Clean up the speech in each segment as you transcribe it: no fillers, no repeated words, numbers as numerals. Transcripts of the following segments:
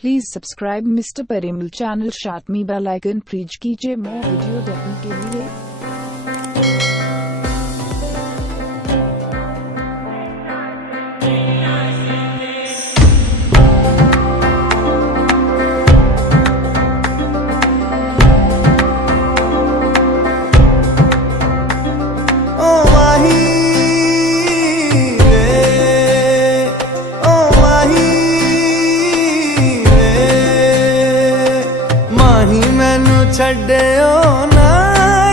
Please subscribe mister Parimal channel, साथ में bell icon press कीजिए मोर वीडियो देखने के लिए। छड्डियो ना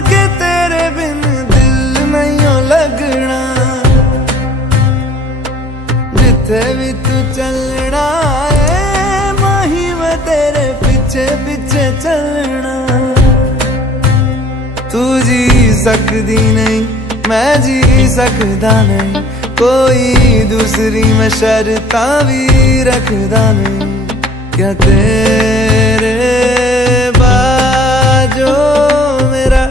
कि तेरे बिन दिल नहीं लगना, जिथे भी तू चलना है माही मैं तेरे पीछे पीछे चलना। तू जी सकदी नहीं मैं जी सकदा नहीं, कोई दूसरी मैं शर्तां भी रखदा नहीं। क्या तेरे जो मेरा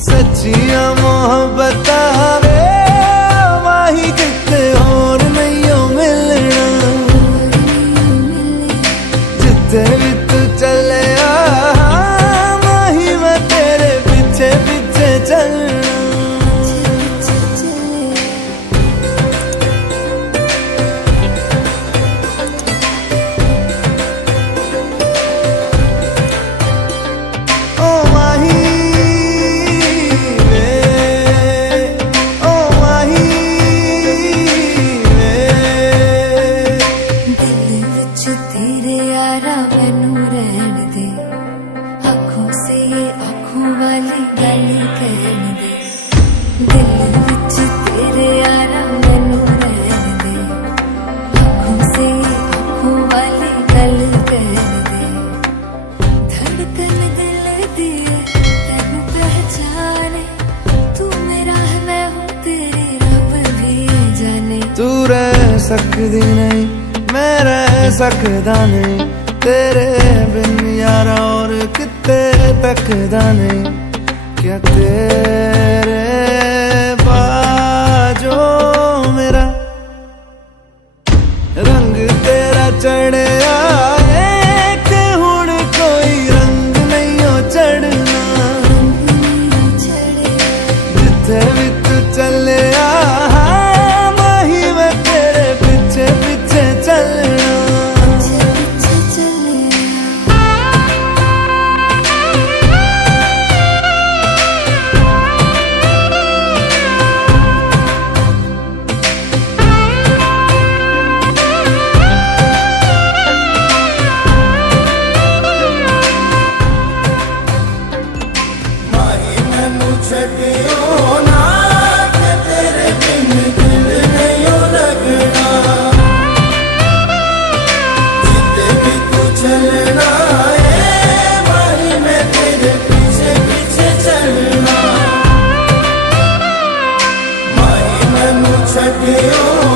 सच्चियां मोहब्बत वे माही किते और नहीं हो मिलना, जिथे भी तू चले माही मैं तेरे पीछे पीछे चलना। तू रह सकदी नहीं मैं रह सकदा नहीं, तेरे बिन यारा और किते तकदा नहीं। क्या तेरे बाजो मेरा रंग तेरा चढ़े आए कि हुण कोई रंग नहीं हो चढ़ना, जिथे भी तू चले छड्डियो